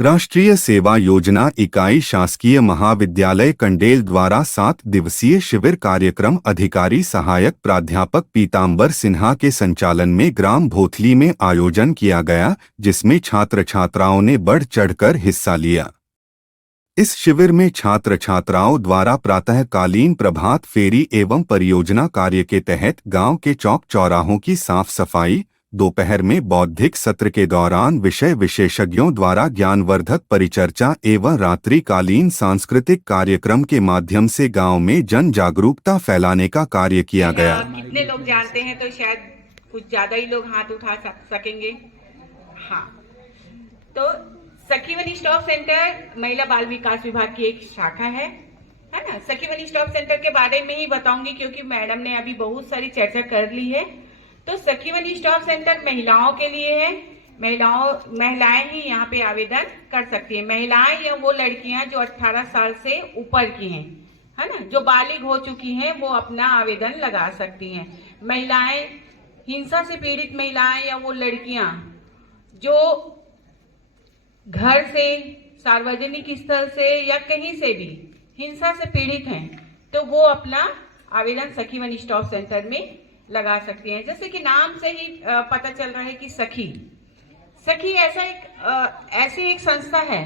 राष्ट्रीय सेवा योजना इकाई शासकीय महाविद्यालय कंडेल द्वारा 7 दिवसीय शिविर कार्यक्रम अधिकारी सहायक प्राध्यापक पीतांबर सिन्हा के संचालन में ग्राम भोथली में आयोजन किया गया, जिसमें छात्र छात्राओं ने बढ़ चढ़कर हिस्सा लिया। इस शिविर में छात्र छात्राओं द्वारा प्रातःकालीन प्रभात फेरी एवं परियोजना कार्य के तहत गांव के चौक चौराहों की साफ सफाई, दोपहर में बौद्धिक सत्र के दौरान विषय विशेषज्ञों द्वारा ज्ञानवर्धक परिचर्चा एवं रात्रिकालीन सांस्कृतिक कार्यक्रम के माध्यम से गांव में जन जागरूकता फैलाने का कार्य किया गया। कितने लोग जानते हैं तो शायद कुछ ज्यादा ही लोग हाथ उठा सकेंगे। हाँ, तो सखी वन स्टॉप सेंटर महिला बाल विकास विभाग की एक शाखा है ना। सखी वन स्टॉप सेंटर के बारे में ही बताऊंगी क्योंकि मैडम ने अभी बहुत सारी चर्चा कर ली है। तो सखी वन स्टॉप सेंटर महिलाओं के लिए है। महिलाएं ही यहाँ पे आवेदन कर सकती है। महिलाएं या वो लड़कियां जो 18 साल से ऊपर की हैं, है ना, जो बालिग हो चुकी हैं, वो अपना आवेदन लगा सकती हैं। महिलाएं, हिंसा से पीड़ित महिलाएं या वो लड़कियां जो घर से, सार्वजनिक स्थल से या कहीं से भी हिंसा से पीड़ित हैं, तो वो अपना आवेदन सखी वन स्टॉप सेंटर में लगा सकती हैं। जैसे कि नाम से ही पता चल रहा है कि सखी ऐसी एक संस्था है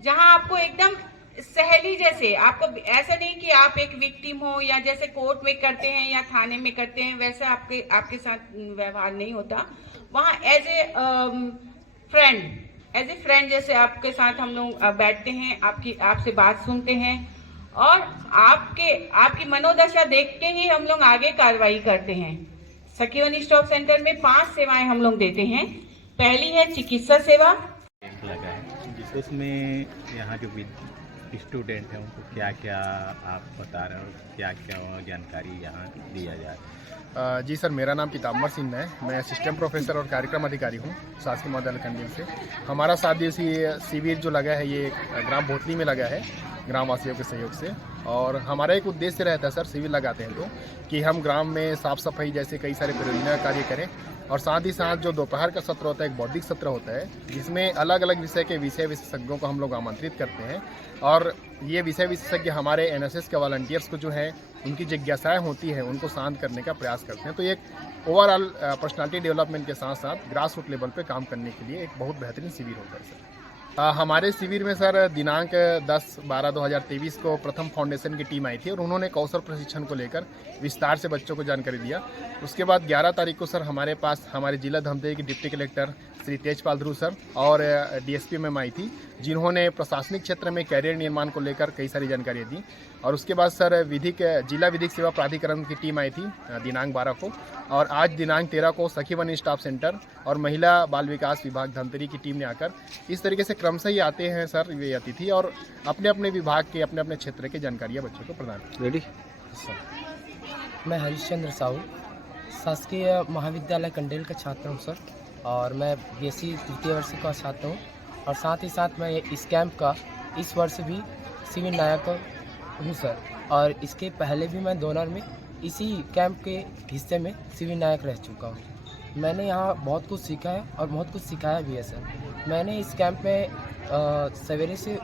जहां आपको एकदम सहेली जैसे, आपको ऐसा नहीं कि आप एक विक्टिम हो या जैसे कोर्ट में करते हैं या थाने में करते हैं वैसे आपके साथ व्यवहार नहीं होता। वहां एज ए फ्रेंड जैसे आपके साथ हम लोग बैठते हैं, आपसे बात सुनते हैं और आपकी मनोदशा देख के ही हम लोग आगे कार्रवाई करते हैं। सखी वन स्टॉप सेंटर में 5 सेवाएं हम लोग देते हैं। पहली है चिकित्सा सेवा। लगा है जिसमें यहाँ जो स्टूडेंट हैं उनको क्या क्या आप बता रहे हो, क्या क्या जानकारी यहाँ दिया जाए। जी सर, मेरा नाम पीतांबर सिन्हा है। मैं असिस्टेंट प्रोफेसर और कार्यक्रम अधिकारी हूँ शासकीय महाविद्यालय कंडेल से। हमारा 7 दिवसीय शिविर जो लगा है ये ग्राम भोथली में लगा है ग्रामवासियों के सहयोग से। और हमारा एक उद्देश्य रहता है सर, शिविर लगाते हैं तो कि हम ग्राम में साफ सफाई जैसे कई सारे परियोजना कार्य करें और साथ ही साथ जो दोपहर का सत्र होता है एक बौद्धिक सत्र होता है जिसमें अलग अलग विषय के विषय विशेषज्ञों को हम लोग आमंत्रित करते हैं। और ये विषय विशेषज्ञ हमारे एनएसएस के वॉलंटियर्स को जो है उनकी जिज्ञासाएं होती हैं उनको शांत करने का प्रयास करते हैं। तो ये एक ओवरऑल पर्सनालिटी डेवलपमेंट के साथ साथ ग्रास रूट लेवल पे काम करने के लिए एक बहुत बेहतरीन शिविर होता है सर। हमारे शिविर में सर दिनांक 10/12/2023 को प्रथम फाउंडेशन की टीम आई थी और उन्होंने कौशल प्रशिक्षण को लेकर विस्तार से बच्चों को जानकारी दिया। उसके बाद 11 तारीख को सर हमारे पास हमारे जिला धमतरी के डिप्टी कलेक्टर श्री तेजपाल ध्रुव सर और डीएसपी मैम आई थी जिन्होंने प्रशासनिक क्षेत्र में कैरियर निर्माण को लेकर कई सारी जानकारियाँ दी। और उसके बाद सर जिला विधिक सेवा प्राधिकरण की टीम आई थी दिनांक 12 को और आज दिनांक 13 को सखी वन स्टॉप सेंटर और महिला बाल विकास विभाग धमतरी की टीम ने आकर इस तरीके से क्रमशः ही आते हैं सर ये अतिथि और अपने अपने विभाग के अपने अपने क्षेत्र की जानकारियाँ बच्चों को प्रदान करते हैं। रेडी सर, मैं हरीशचंद्र साहू शासकीय महाविद्यालय कंडेल का छात्र हूँ सर और मैं बीएससी तृतीय वर्ष का छात्र हूँ और साथ ही साथ मैं इस कैंप का इस वर्ष भी शिविर नायक हूँ सर। और इसके पहले भी मैं डोनर में इसी कैंप के हिस्से में शिविर नायक रह चुका हूँ। मैंने यहाँ बहुत कुछ सीखा है और बहुत कुछ सिखाया भी है सर। मैंने इस कैंप में सवेरे से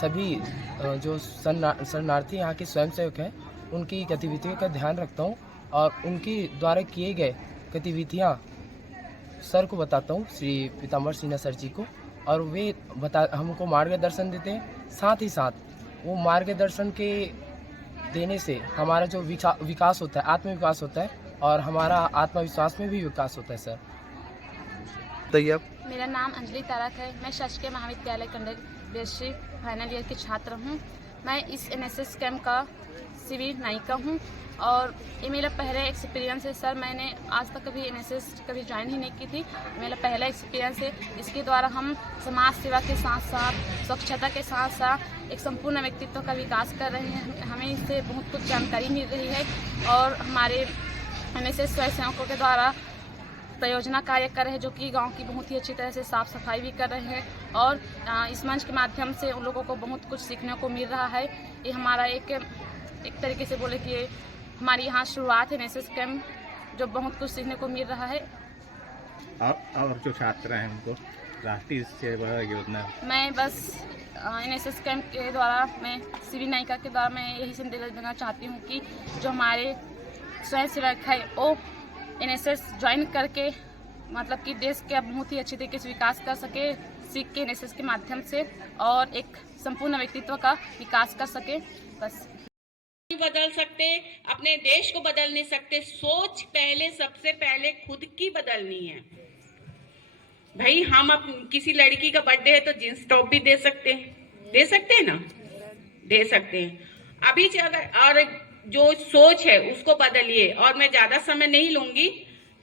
सभी जो शरणार्थी यहाँ के स्वयंसेवक हैं उनकी गतिविधियों का ध्यान रखता हूँ और उनके द्वारा किए गए गतिविधियाँ सर को बताता हूँ, श्री पीतांबर सिन्हा सर जी को, और वे हमको मार्गदर्शन देते हैं। साथ ही साथ वो मार्गदर्शन के देने से हमारा जो विकास होता है, आत्मविकास होता है और हमारा आत्मविश्वास में भी विकास होता है सर। बताइए आप। मेरा नाम अंजलि तारक है। मैं शासकीय महाविद्यालय कंडेल बीएससी फाइनल ईयर की छात्र हूँ। मैं इस एनएसएस कैंप का शिविर नायिका हूँ और ये मेरा पहला एक्सपीरियंस है सर। मैंने आज तक कभी एनएसएस कभी ज्वाइन ही नहीं की थी, मेरा पहला एक्सपीरियंस है। इसके द्वारा हम समाज सेवा के साथ साथ स्वच्छता के साथ साथ एक संपूर्ण व्यक्तित्व का विकास कर रहे हैं। हमें इससे बहुत कुछ जानकारी मिल रही है और हमारे एनएसएस स्वयंसेवकों के द्वारा परियोजना कार्य कर रहे हैं जो कि गांव की बहुत ही अच्छी तरह से साफ सफाई भी कर रहे हैं और इस मंच के माध्यम से उन लोगों को बहुत कुछ सीखने को मिल रहा है। ये हमारा एक तरीके से बोले कि हमारी यहाँ शुरुआत है एनएसएस कैंप, जो बहुत कुछ सीखने को मिल रहा है। और जो छात्र हैं उनको राष्ट्रीय सेवा योजना। मैं बस एनएसएस कैंप के द्वारा, मैं सिविल नायिका के द्वारा मैं यही संदेश देना चाहती हूँ कि जो हमारे स्वयं सेवक है वो एनएसएस ज्वाइन करके मतलब कि देश के बहुत ही अच्छे तरीके से विकास कर सके, सीख के एनएसएस के माध्यम से, और एक संपूर्ण व्यक्तित्व का विकास कर सके। बस बदल सकते, अपने देश को बदल नहीं सकते। सोच पहले, सबसे पहले खुद की बदलनी है। भाई हम किसी लड़की का बर्थडे है तो जींस टॉप भी दे सकते हैं ना, दे सकते हैं। अभी अगर और जो सोच है उसको बदलिए। और मैं ज्यादा समय नहीं लूंगी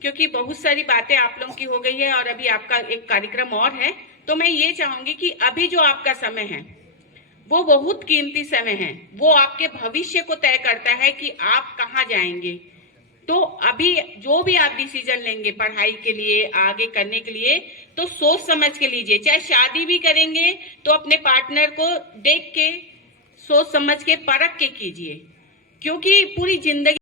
क्योंकि बहुत सारी बातें आप लोगों की हो गई है और अभी आपका एक कार्यक्रम और है। तो मैं ये चाहूंगी कि अभी जो आपका समय है वो बहुत कीमती समय है, वो आपके भविष्य को तय करता है कि आप कहाँ जाएंगे। तो अभी जो भी आप डिसीजन लेंगे पढ़ाई के लिए, आगे करने के लिए, तो सोच समझ के लीजिए। चाहे शादी भी करेंगे तो अपने पार्टनर को देख के, सोच समझ के, परख के कीजिए, क्योंकि पूरी जिंदगी